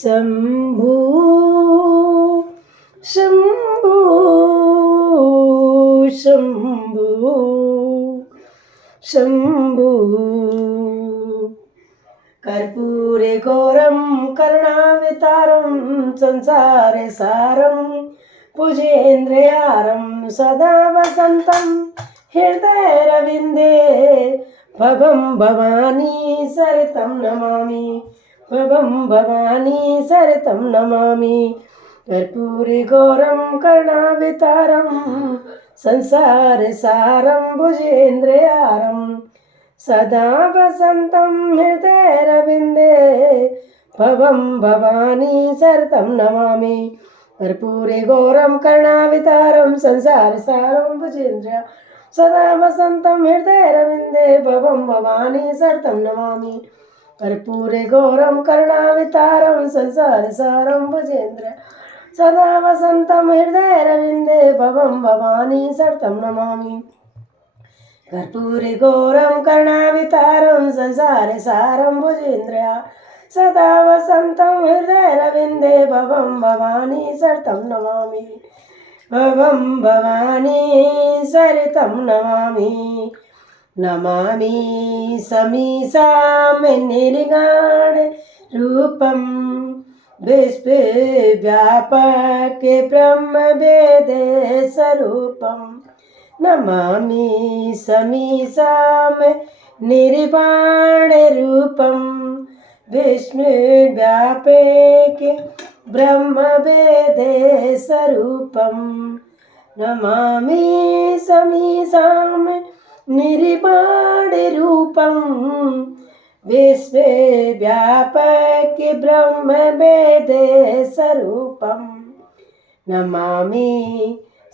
शंभू शंभू शंभू शंभू कर्पूरे गौरम करुणावतारम संसारे सारम पूजेन्द्रयारं सदा वसन्तं हृदयरविन्दे भवं भवानी सरितं नमामि भवं भवानी सरितं नमामि कर्पूरे गौरं करुणावतारं संसारे सारं भुजेन्द्रयारं सदा वसन्तं हृदयरविन्दे भवं भवानी सरितं नमामि कर्पूरे गौरम करुणावतारं संसार सारं भुजेन्द्र सदा वसन्तं हृदयरविन्दे भवं भवानी सरितं नमामि कर्पूरे गौरम करुणावतारं संसार सारं भुजेन्द्र सदा वसन्तं हृदयरविन्दे भवं भवानी सरितं नमामि कर्पूरे गौरम करुणावतारं संसार सारं भुजेन्द्र सदा वसन्तं हृदयरविन्दे भवं भवानी सरितं नमामि भवं भवानी सरितं नमामि नमामि समीसां निर्गाढ रूपं विश्वव्यापके ब्रह्मवेदे स्वरूपं नमामि समीसां निर्वाण रूपं विष्णुव्यापके ब्रह्मवेदे स्वरूपं नमामि समीसां निर्वाणरूपं विश्वव्यापके ब्रह्मवेदे स्वरूपं नमामि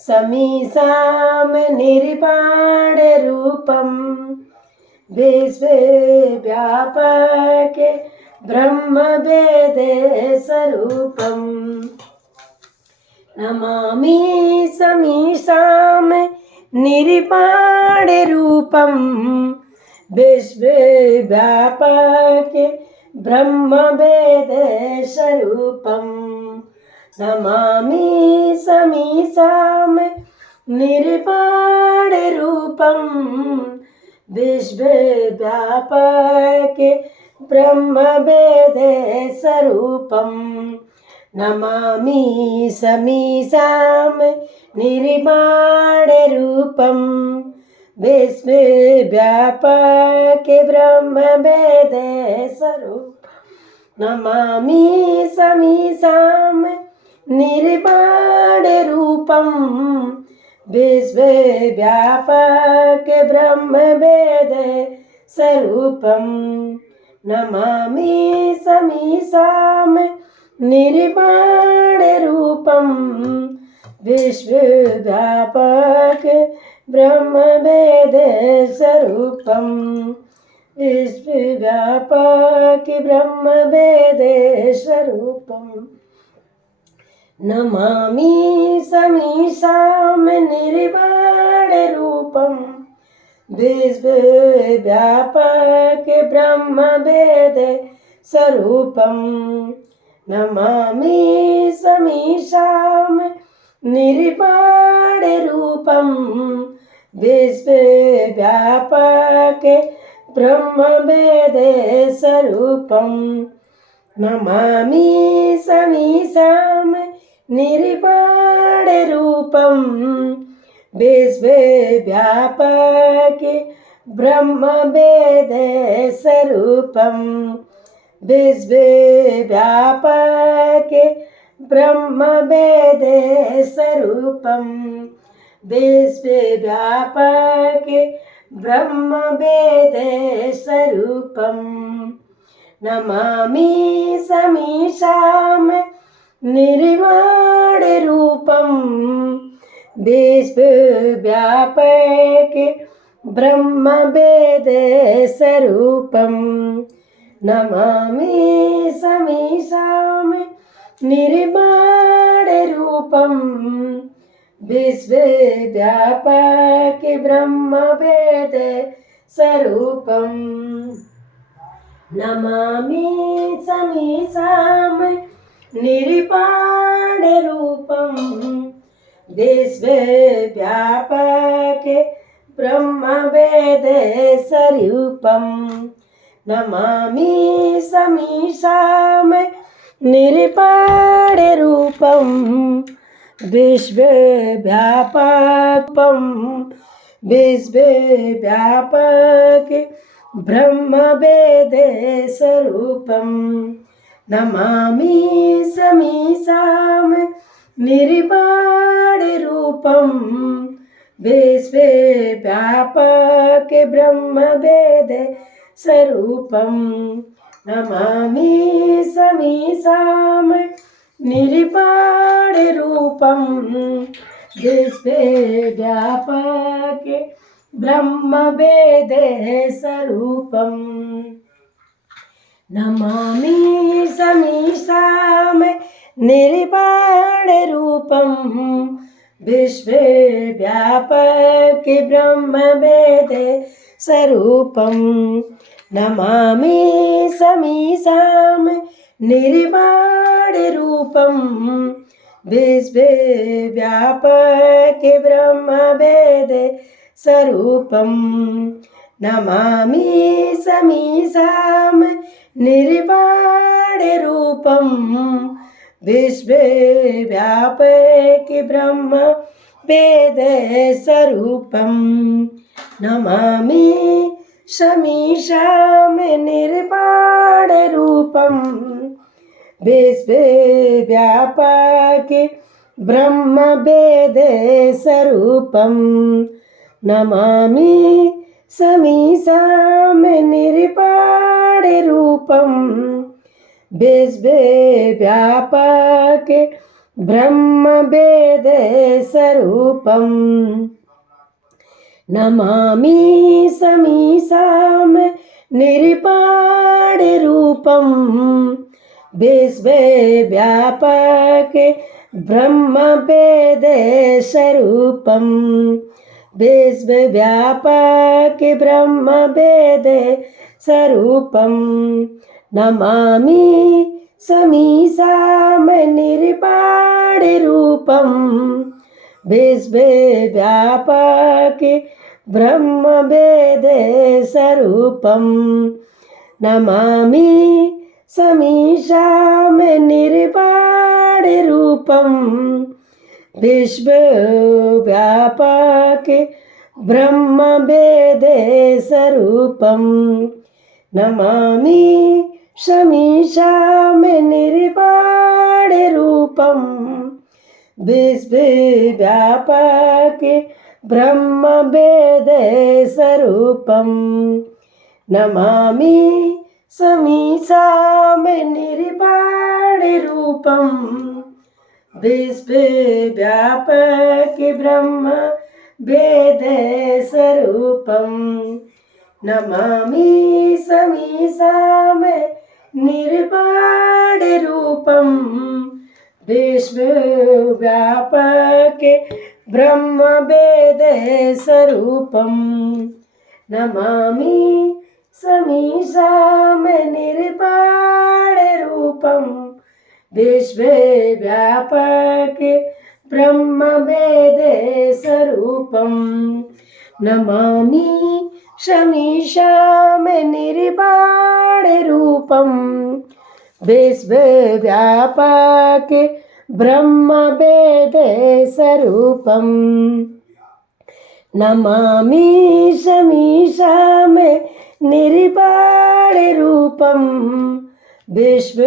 समीसां निर्वाणरूपं विश्वव्यापके ब्रह्मवेदे स्वरूपं नमामि समीसां निर्वाणरूपं विश्वव्यापके ब्रह्मवेदे स्वरूपं नमामि समीसां निर्वाणरूपं विश्वव्यापके ब्रह्मवेदे स्वरूपं नमामि समीसां निर्वाणरूपं विश्वव्यापके ब्रह्मवेदे स्वरूपं नमामि समीसां निर्वाणरूपं विश्वव्यापके ब्रह्मवेदे स्वरूपं नमामि समीसां निर्वाणरूपं विश्वव्यापके ब्रह्मवेदे स्वरूपं विश्वव्यापके ब्रह्मवेदे स्वरूपं नमामि समीसां निर्वाणरूपं विश्वव्यापके ब्रह्मवेदे स्वरूपं नमामि समीसां निर्वाणरूपं विश्वव्यापके ब्रह्मवेदे स्वरूपं नमामि समीसां निर्वाणरूपं विश्वव्यापके ब्रह्मवेदे स्वरूपं विश्वव्यापके ब्रह्मवेदे स्वरूपं विश्वव्यापके ब्रह्मवेदे स्वरूपं नमामि समीसां निर्वाणरूपं विश्वव्यापके ब्रह्मवेदे स्वरूपं नमामि समीसां निर्वाणरूपं विश्वव्यापके ब्रह्मवेदे स्वरूपं नमामि समीसां निर्वाणरूपं विश्वव्यापके ब्रह्मवेदस्वरूपं नमामि समीशां निर्वाणरूपं विश्वव्यापकं विश्वव्यापके ब्रह्मवेदस्वरूपं नमामि समीशां निर्वाणरूपं विश्वव्यापके ब्रह्मवेदस्वरूपं नमामि समीशां निर्वाणरूपं विश्वव्यापके ब्रह्मवेदस्वरूपं नमामि समीशां निर्वाणरूपं विश्वव्यापके ब्रह्मवेदस्वरूपं नमामि समीशां निर्वाणरूपं विश्वव्यापके ब्रह्मवेदस्वरूपं नमामि समीशां निर्वाणरूपं विश्वव्यापके ब्रह्मवेदस्वरूपं नमामि समीशां निर्वाणरूपं विश्वव्यापके ब्रह्मवेदस्वरूपं नमामि समीशां निर्वाणरूपं विश्वव्यापके ब्रह्मवेदस्वरूपं नमामि समीशां निर्वाणरूपं विश्वव्यापके ब्रह्मवेदस्वरूपं विश्वव्यापके ब्रह्मवेदस्वरूपं नमामि समीशां निर्वाणरूपं विश्वव्यापके ब्रह्मवेदस्वरूपं नमामि समीशां निर्वाणरूपं विश्वव्यापके ब्रह्मवेदस्वरूपं नमामि समीशां निर्वाणरूपं विश्वव्यापके ब्रह्मवेदस्वरूपं नमामि समीशां निर्वाणरूपं विश्वव्यापके ब्रह्मवेदस्वरूपं नमामि समीशां निर्वाणरूपं विश्वव्यापके ब्रह्मवेदस्वरूपं नमामि समीशां निर्वाणरूपं विश्वव्यापके ब्रह्मवेदस्वरूपं नमामि समीशां निर्वाणरूपं विश्वव्यापके ब्रह्मवेदस्वरूपं नमामि समीशां निर्वाणरूपं विश्वव्यापके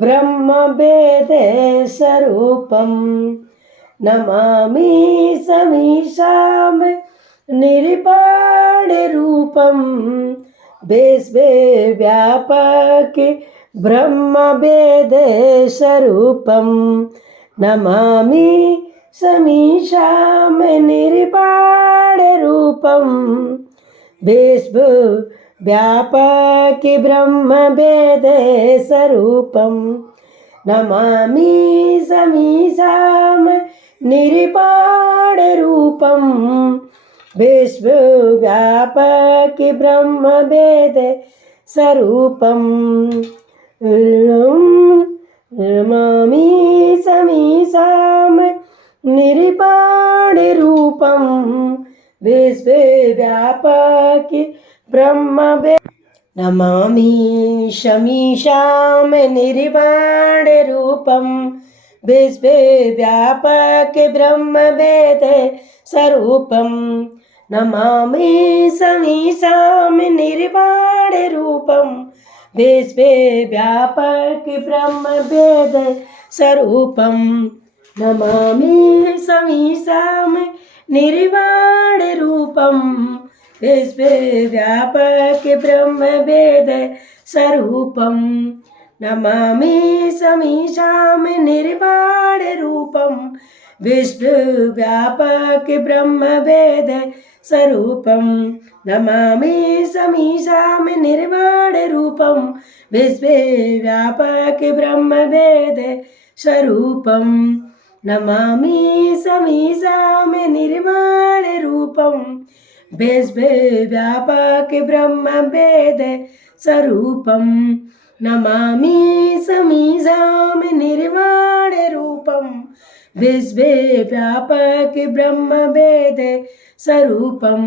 ब्रह्मवेदस्वरूपं नमामि समीशां निर्वाणरूपं विश्वव्यापके ब्रह्मवेदस्वरूपं नमामि समीशां निर्वाणरूपं विश्वव्यापके ब्रह्मवेदस्वरूपं नमामि समीशां निर्वाणरूपं विश्वव्यापके ब्रह्मवेदस्वरूपं निर्वाणरूपं विश्वव्यापकि ब्रह्मवे नमामि शमीशां निर्वाणरूपं विश्वव्यापकि ब्रह्मवेद स्वरूपं नमामि शमीशां निर्वाणरूपं विश्वव्यापकि ब्रह्मवेद स्वरूपं नमामि शमीशां निर्वाणरूपं विश्वव्यापकि ब्रह्मवेद स्वरूपं नमामि शमीशां निर्वाणरूपं विश्वव्यापकि ब्रह्मवेद स्वरूपं नमामि शमीशां निर्वाणरूपं विश्वव्यापकि ब्रह्मवेद स्वरूपं नमामि शमीशां निर्वाणरूपं विश्वव्यापकि ब्रह्मवेद स्वरूपं नमामि शमीशां निर्वाणरूपं विश्वव्यापकि ब्रह्मवेद स्वरूपं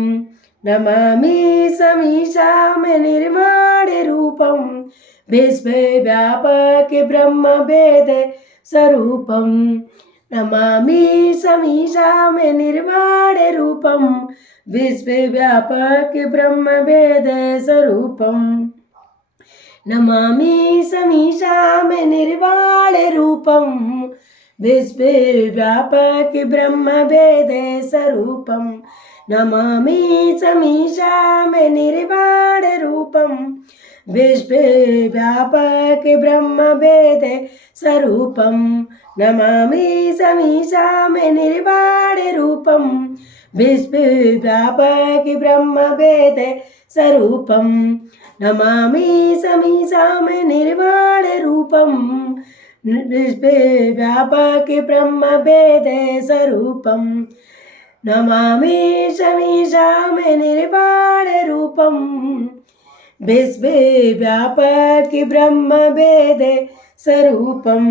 नमामि शमीशां निर्वाणरूपं विश्वव्यापकि ब्रह्मवेद स्वरूपं नमामि शमीशां निर्वाणरूपं विश्वव्यापकि ब्रह्मवेद स्वरूपं नमामि शमीशां निर्वाणरूपं विश्वव्यापकि ब्रह्मवेद स्वरूपं नमामि शमीशां निर्वाणरूपं विश्वव्यापकि ब्रह्मवेद स्वरूपं नमामि शमीशां निर्वाणरूपं विश्वव्यापकि ब्रह्मवेद स्वरूपं नमामि शमीशां निर्वाणरूपं विश्वव्यापकि ब्रह्मवेद स्वरूपं नमामि शमीशां निर्वाणरूपं विश्वव्यापकि ब्रह्मवेद स्वरूपं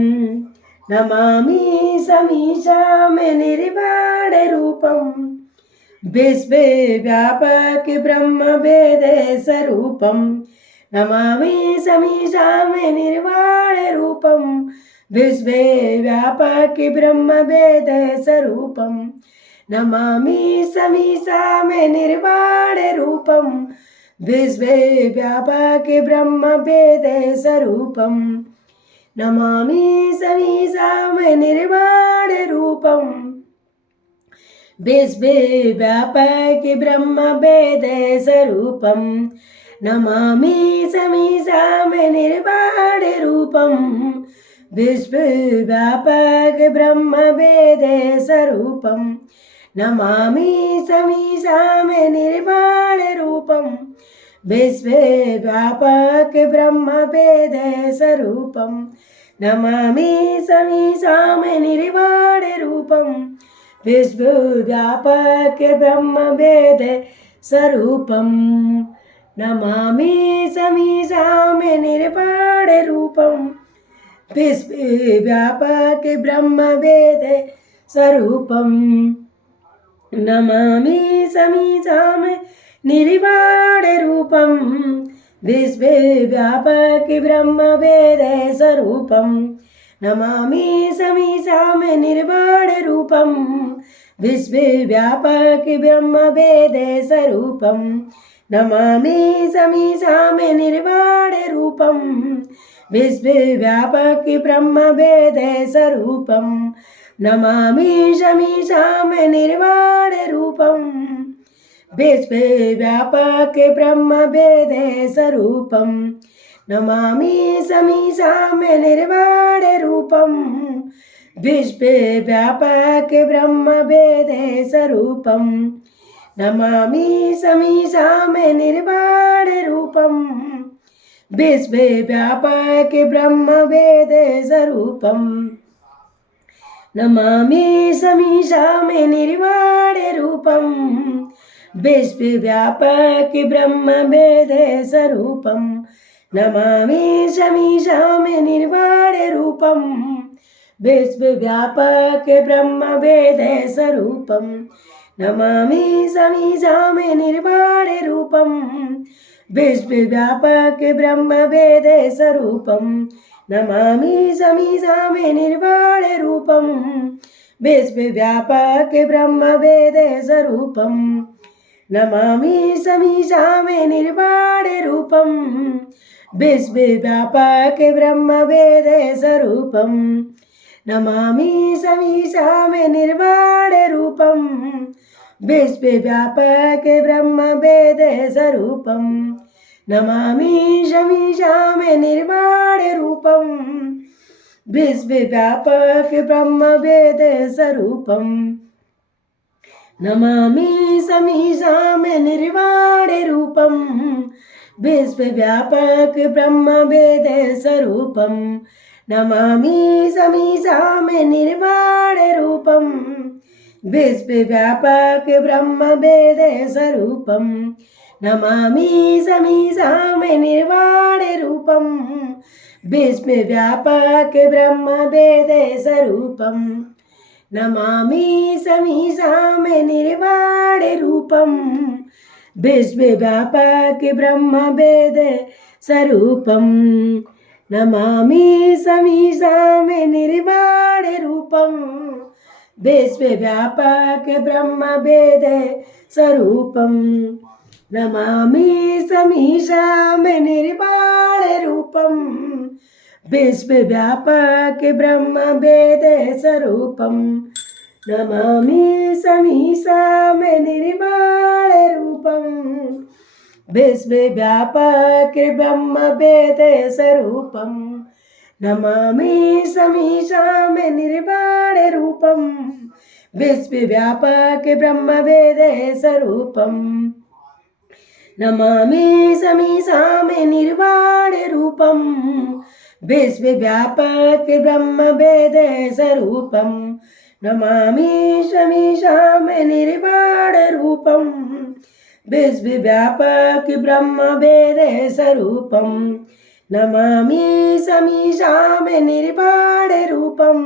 नमामि शमीशां निर्वाणरूपं विश्वव्यापकि ब्रह्मवेद स्वरूपं नमामि शमीशां निर्वाणरूपं विश्वव्यापकि ब्रह्मवेद स्वरूपं नमामि शमीशां निर्वाणरूपं विश्वव्यापकि ब्रह्मवेद स्वरूपं नमामि शमीशां निर्वाणरूपं विश्वव्यापकि ब्रह्मवेद स्वरूपं नमामि शमीशां निर्वाणरूपं विश्वव्यापकि ब्रह्मवेद स्वरूपं नमामि शमीशां निर्वाणरूपं विश्वव्यापकि ब्रह्मवेद स्वरूपं नमामि शमीशां निर्वाणरूपं विश्वव्यापकि ब्रह्मवेद स्वरूपं नमामि शमीशां निर्वाणरूपं विश्वव्यापकि ब्रह्मवेद स्वरूपं नमामि शमीशां निर्वाणरूपं विश्वव्यापकि ब्रह्मवेद स्वरूपं नमामि शमीशां निर्वाणरूपं विश्वव्यापकि ब्रह्मवेद स्वरूपं नमामि शमीशां निर्वाणरूपं विश्वव्यापकि ब्रह्मवेद स्वरूपं नमामि शमीशां निर्वाणरूपं विश्वव्यापकि ब्रह्मवेद स्वरूपं नमामि शमीशां निर्वाणरूपं विश्वव्यापकि ब्रह्मवेद स्वरूपं नमामि शमीशां निर्वाणरूपं विश्वव्यापकि ब्रह्मवेद स्वरूपं नमामि शमीशां निर्वाणरूपं विश्वव्यापकि ब्रह्मवेद स्वरूपं नमामि शमीशां निर्वाणरूपं विश्वव्यापक ब्रह्म वेद स्वरूपम नमामि समीशाम निर्वाण रूपम विश्वव्यापक ब्रह्म वेद स्वरूपम नमामि समीशाम निर्वाण रूपम विश्वव्यापक ब्रह्म वेद स्वरूपम नमामि समीशाम निर्वाण रूपम विश्वव्यापक ब्रह्म वेद स्वरूपम नमामि समीशाम निर्वाण रूपम विश्वव्यापक ब्रह्म वेद स्वरूपम नमामि समीशाम निर्वाण रूपम विश्वव्यापक ब्रह्म वेद स्वरूपम नमामि समीशाम निर्वाण रूपम विश्वव्यापक ब्रह्म वेद स्वरूपम नमामि समीशाम निर्वाण रूपम विश्वव्यापक ब्रह्म वेद स्वरूपम नमामि समीशाम निर्वाण रूपम विश्वव्यापक ब्रह्म वेद स्वरूपम नमामि समीशाम निर्वाण रूपम विश्वव्यापक ब्रह्म वेद स्वरूपम नमामि समीशाम निर्वाण रूपम विश्वव्यापक ब्रह्म वेद स्वरूपम नमामि समीशाम निर्वाण रूपम विश्वव्यापक ब्रह्म वेद स्वरूपम नमामि समीशाम निर्वाण रूपम विश्वव्यापक ब्रह्म वेद स्वरूपम नमामि समीशाम निर्वाण रूपम विश्वव्यापक ब्रह्म वेद स्वरूपम नमामि समीशाम निर्वाण रूपम विश्वव्यापक ब्रह्म वेद स्वरूपम नमामि समीशाम निर्वाण रूपम विश्वव्यापक ब्रह्म वेद स्वरूपम नमामि समीशाम निर्वाण रूपम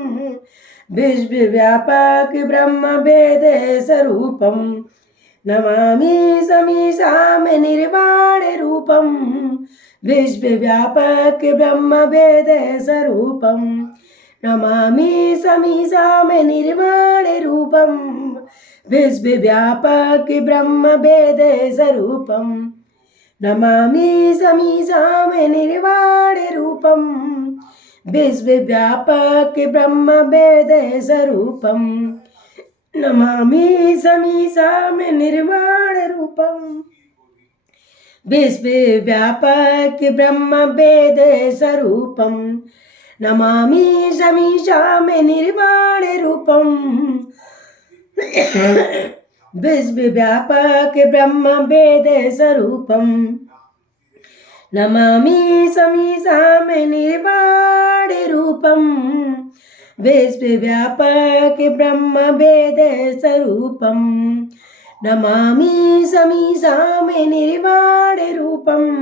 विश्वव्यापक ब्रह्म वेद स्वरूपम नमामि समीशाम निर्वाण रूपम विश्वव्यापक ब्रह्म वेद स्वरूपम नमामि समीशाम निर्वाण रूपम विश्वव्यापक ब्रह्म वेद स्वरूपम नमामि समीशाम निर्वाण रूपम विश्वव्यापक ब्रह्म वेद स्वरूपम नमामि समीशाम निर्वाण रूपम विश्वव्यापक ब्रह्म वेद स्वरूपम नमामि समीशाम निर्वाण रूपम विश्वव्यापक ब्रह्म वेद स्वरूपम नमामि समीशाम निर्वाण रूपम विश्वव्यापक ब्रह्म वेद स्वरूपम नमामि समीशाम निर्वाण रूपम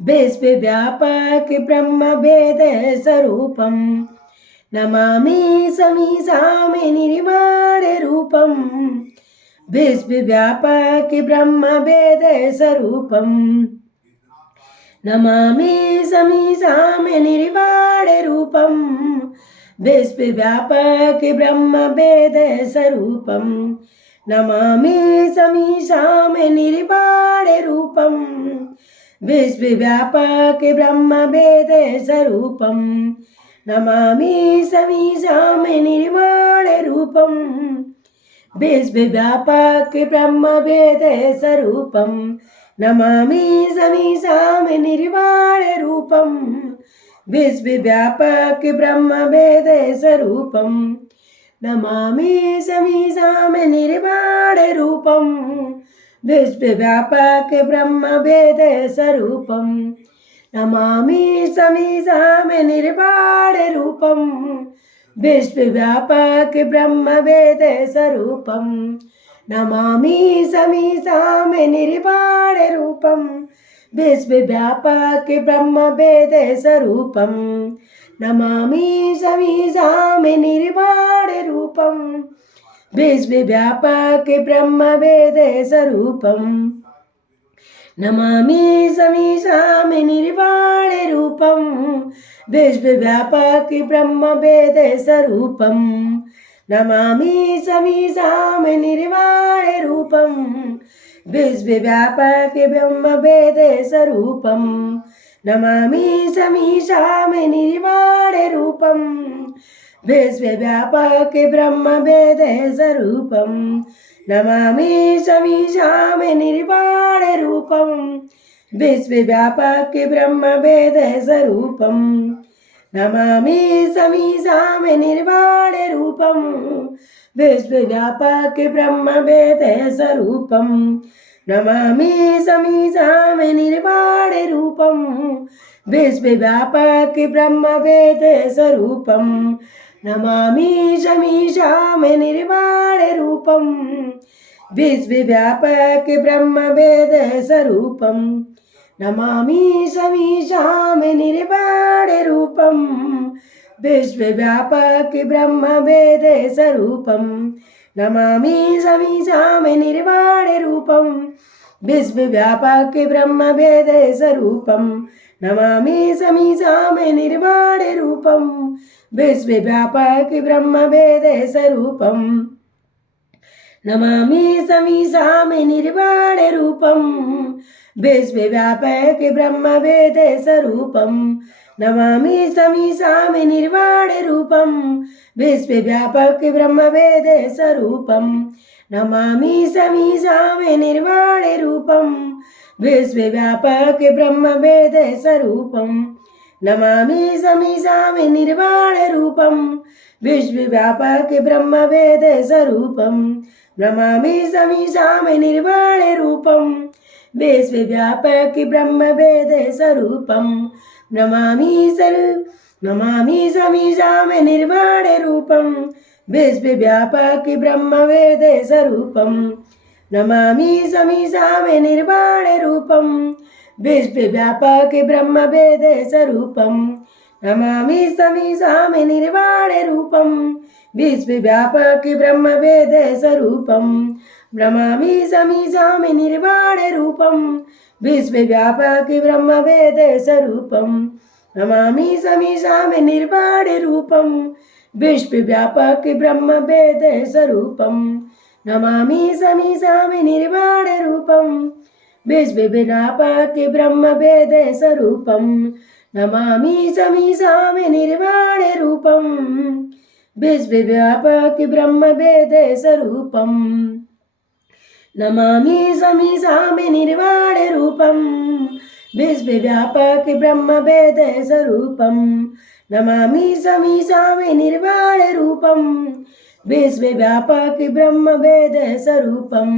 विश्वव्यापक ब्रह्म वेद स्वरूपम नमामि समीशाम निर्वाण रूपम विश्वव्यापक ब्रह्म वेद स्वरूपम नमामि समीशाम निर्वाण रूपम विश्वव्यापक ब्रह्म वेद स्वरूपम नमामि समीशाम निर्वाण रूपम विश्वव्यापक ब्रह्म वेद स्वरूपम नमामि समीशाम निर्वाण रूपम विश्वव्यापक ब्रह्म वेद स्वरूपम नमामि समीशाम निर्वाण रूपम विश्वव्यापक ब्रह्म वेद स्वरूपम नमामि समीशाम निर्वाण रूपम विश्वव्यापक ब्रह्म वेद स्वरूपम नमामि समीशाम निर्वाण रूपम विश्वव्यापक ब्रह्म वेद स्वरूपम नमामि समीशाम निर्वाण रूपम विश्वव्यापक ब्रह्म वेद स्वरूपम नमामि समीसामि निर्वाण रूपम विश्वव्यापक ब्रह्म वेद स्वरूपम नमामि समीसामि निर्वाण रूपम विश्वव्यापक ब्रह्म वेद स्वरूपम नमामि समीसामि निर्वाण रूपम विश्वव्यापक ब्रह्म वेद स्वरूपम नमामि समीसामि निर्वाण रूपम विश्वव्यापक ब्रह्म वेद स्वरूपम नमामि समीसामि निर्वाण रूपम विश्वव्यापक ब्रह्म वेद स्वरूपम नमामि समीसामि निर्वाण रूपम विश्वव्यापक ब्रह्म वेद स्वरूपम नमामि समीसामि निर्वाण रूपम विश्वव्यापक ब्रह्म वेद स्वरूपम नमामि समीसामि निर्वाण रूपम विश्वव्यापक ब्रह्म वेद स्वरूपम नमामि समीसामि निर्वाण रूपम विश्वव्यापक ब्रह्म वेद स्वरूपम नमामि समीसामि निर्वाण रूपम विश्वव्यापक ब्रह्म वेद स्वरूपम नमामि समीसामि निर्वाण रूपम विश्वव्यापक ब्रह्म वेद स्वरूपम नमामि समीसामि निर्वाण रूपम विश्वव्यापक ब्रह्म वेद स्वरूपम नमामि समीसामि निर्वाण रूपम विश्वव्यापक ब्रह्म वेद स्वरूपम नमामि समीसामि निर्वाण रूपम विश्वव्यापक ब्रह्म वेद स्वरूपम नमामि समीसामि निर्वाण रूपम विश्वव्यापक ब्रह्म वेद स्वरूपम नमामि समीसामि निर्वाण रूपम विश्वव्यापक ब्रह्म वेद स्वरूपम नमामि समीसामि निर्वाण रूपम विश्वव्यापक ब्रह्म वेद स्वरूपम नमामि समीसामि निर्वाण रूपम विश्वव्यापक ब्रह्म वेद स्वरूपम नमामि समीसामि निर्वाण रूपम विश्वव्यापक ब्रह्म वेद स्वरूपम नमामि समीसामि निर्वाण रूपम विश्वव्यापक ब्रह्म वेद स्वरूपम नमामि समीसामि निर्वाण रूपम विश्वव्यापक ब्रह्म वेद स्वरूपम नमामि समीसामि निर्वाण रूपम विश्वव्यापक ब्रह्म वेद स्वरूपम नमामि समीसामि निर्वाण रूपम विश्वव्यापक ब्रह्म वेद स्वरूपम नमामि समीसामि निर्वाण रूपम विश्वव्यापक ब्रह्म वेद स्वरूपम नमामि समीसामि निर्वाण रूपम विश्वव्यापक ब्रह्म वेद स्वरूपम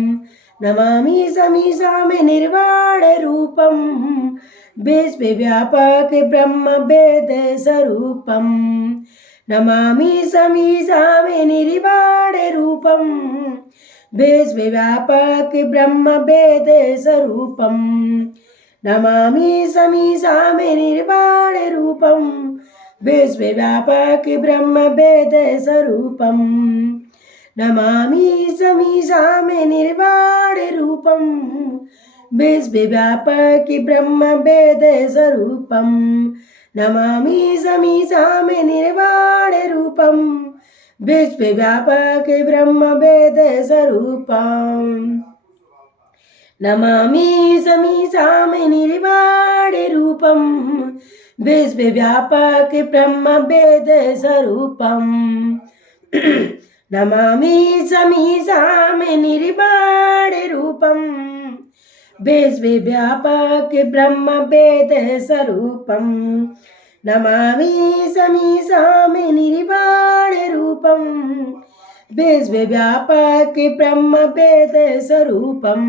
नमामि समीसामि निर्वाण रूपम विश्वव्यापक ब्रह्म वेद स्वरूपम नमामि समीसामि निर्वाण रूपम विश्वव्यापक ब्रह्म वेद स्वरूपम नमामि समीसामि निर्वाण रूपम विश्वव्यापक ब्रह्म वेद स्वरूपम नमामि समीसामि निर्वाण रूपम विश्वव्यापक ब्रह्म वेद स्वरूपम नमामि समीसामि निर्वाण रूपम विश्वव्यापक ब्रह्म वेद स्वरूपम नमामि समीसामि निर्वाण रूपम विश्वव्यापक ब्रह्म वेद स्वरूपम नमामि समीसामि निर्वाण रूपम विश्वव्यापक ब्रह्म वेद स्वरूपम नमामि समीसामि निर्वाण रूपम विश्वव्यापक ब्रह्म वेद स्वरूपम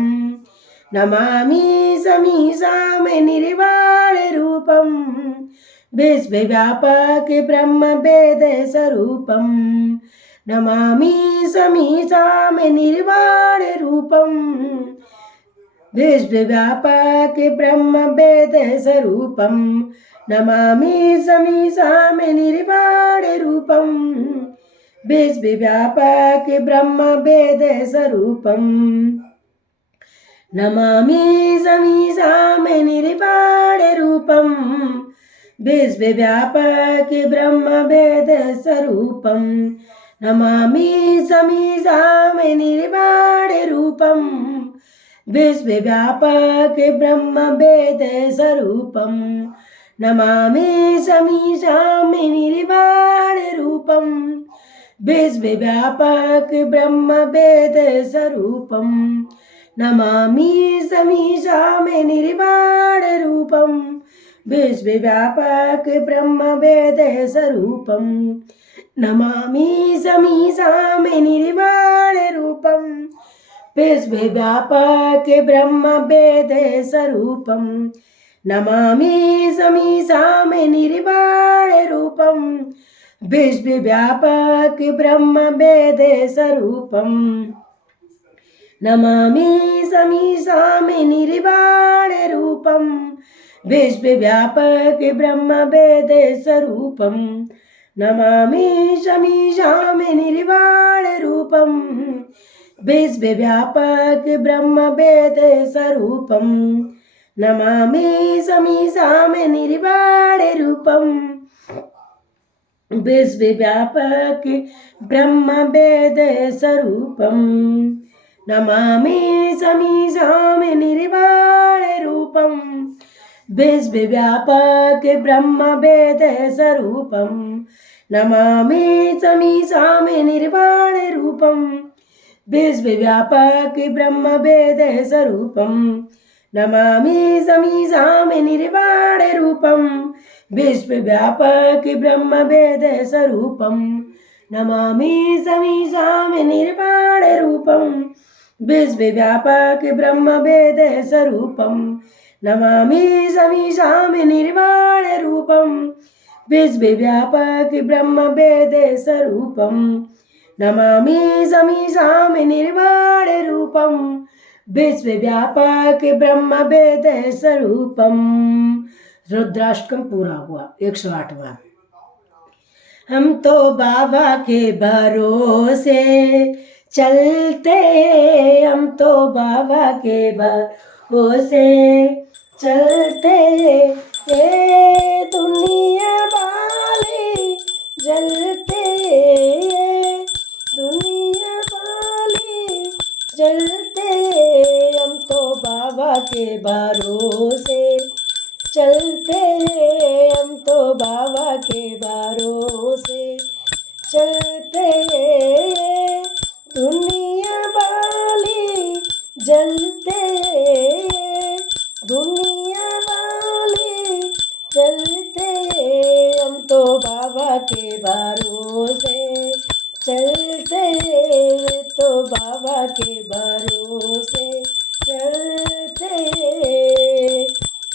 नमामि समीसामि निर्वाण रूपम विश्वव्यापक ब्रह्म वेद स्वरूपम नमामि समीसामि निर्वाण रूपम विश्वव्यापक ब्रह्म वेद स्वरूपम नमामि समीसाम निर्वाण रूपम विश्वव्यापक ब्रह्म वेद स्वरूपम नमामि समीसाम निर्वाण रूपम विश्वव्यापक ब्रह्म वेद स्वरूपम नमामि समीसाम निर्वाण रूपम विश्वव्यापक ब्रह्म वेद स्वरूपम नमामि समीशाम निर्वाण रूपम विश्वव्यापक ब्रह्म वेद स्वरूपम नमामि समीशाम निर्वाण रूपम विश्वव्यापक ब्रह्म वेद स्वरूपम नमामि समीशाम निर्वाण रूपम विश्वव्यापक ब्रह्म वेद स्वरूपम नमामि समीसाम निर्वाण रूपम विश्वव्यापक ब्रह्म वेद स्वरूपम नमामि समीसाम निर्वाण रूपम विश्वव्यापक ब्रह्म वेद स्वरूपम नमामि समीसाम निर्वाण रूपम विश्वव्यापक ब्रह्म वेद स्वरूपम नमामि समीसाम निर्वाण रूपम विश्वव्यापक ब्रह्म वेद स्वरूपम नमामि समीसाम निर्वाण रूपम विश्वव्यापक ब्रह्म वेद स्वरूपम नमामि समीसाम निर्वाण रूपम विश्वव्यापक ब्रह्म वेद स्वरूपम नमामि समीसाम निर्वाण रूपम विश्वव्यापक ब्रह्म वेद स्वरूपम नमामि समीसाम निर्वाण रूपम विश्वव्यापक ब्रह्म वेद स्वरूपम नमामि समीसाम निर्वाण रूपम विश्वव्यापक ब्रह्म वेद स्वरूपम नमामि समीसाम निर्वाण रूपम विश्वव्यापक ब्रह्म वेद स्वरूपम। रुद्राष्टकम पूरा हुआ 108वां। हम तो बाबा के भरोसे चलते, हम तो बाबा के भरोसे चलते, ये दुनिया वाले जलते, दुनिया वाले जलते, हम तो बाबा के भरोसे चलते, हम तो बाबा के भरोसे चलते, दुनिया वाले जलते, दुनिया वाले चलते, हम तो बाबा के भरोसे चलते, तो बाबा के भरोसे चलते।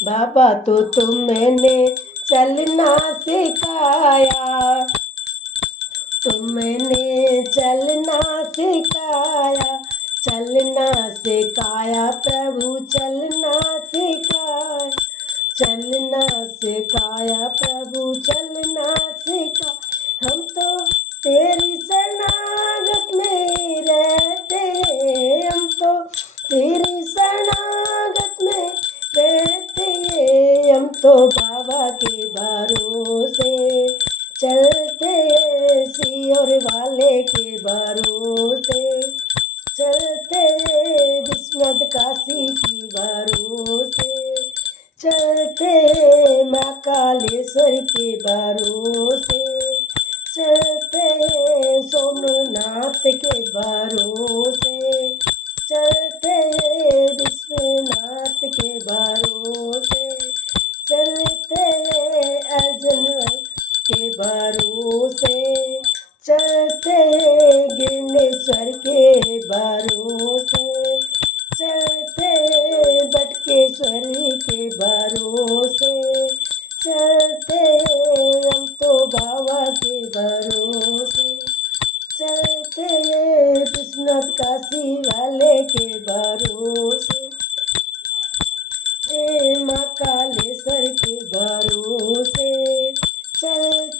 बाबा तो तुमने चलना सिखाया, तुमने चलना सिखाया, चलना सिखाया प्रभु चलना सिखाया, चलना सिखाया प्रभु चलना सिखा। हम तो तेरी शरणागत में रहते, हम तो तेरी शरणागत में रहते, हम तो बाबा के भरोसे चलते, सियोर वाले के भरोसे चलते, विश्वनाथ काशी की भरोसे चलते, माँ कालेश्वर के भरोसे चलते, सोमनाथ के भरोसे चलते, विश्वनाथ के भरोसे चलते, अर्जुन के भरोसे चलते, गिरनेश्वर के भरोसे चलते, बटकेश्वर के भरोसे चलते, हम तो बाबा के भरोसे चलते, विश्वनाथ काशी वाले के भरोसे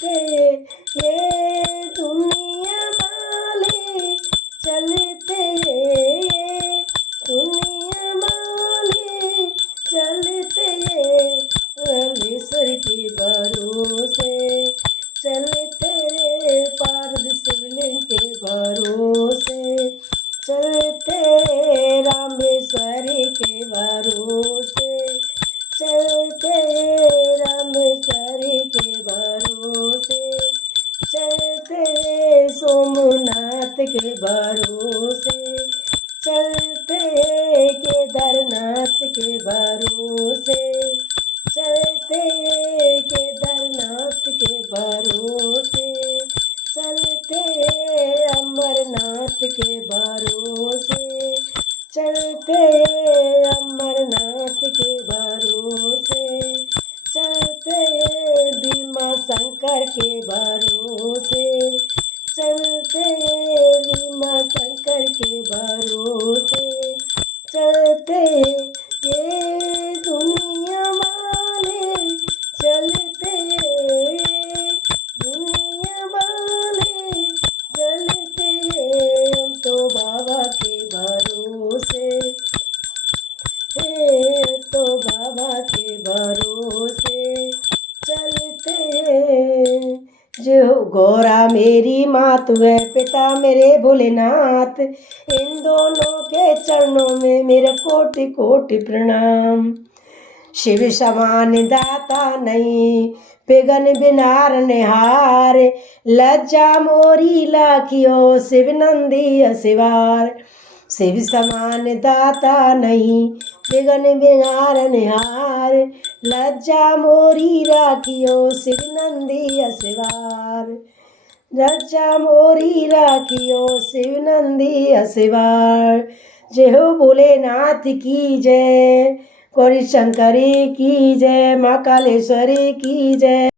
चलते ये दुनिया वाले, चलते ये दुनिया वाले, चलते ये परमेश्वर के भरोसे, चलते रे पारद शिवलिंग के भरोसे, चलते रामेश्वरी के भरोसे, चलते रामेश्वरी के भरोसे, चलते सोमनाथ के भरोसे, चलते केदारनाथ के भरोसे, चलते केदारनाथ के भरोसे, चलते अमरनाथ के भरोसे, चलते अमरनाथ के भरोसे, चलते भीमा शंकर के भरोसे, चलते भीमा शंकर के भरोसे, चलते ये दुनिया वाले, चलते दुनिया वाले, चलते हम तो बाबा के भरोसे, तो बाबा के भरोसे चलते। जो गौरा मेरी माँ तू है पिता मेरे भोलेनाथ, इन दोनों के चरणों में मेरा कोटि कोटि प्रणाम। शिव समान दाता नहीं पेगन बिनार निहार, लज्जा मोरी लाखियो शिव नंदी असिवार। शिव समान दाता नहीं पेगन बिनार निहार, लज्जा मोरी राखियो शिव नंदी असिवार। लज्जा मोरी राखियो शिव नंदी असिवार। जय हो भोलेनाथ की जय, गौरी शंकरी की जय, माँ कालेश्वरी की जय।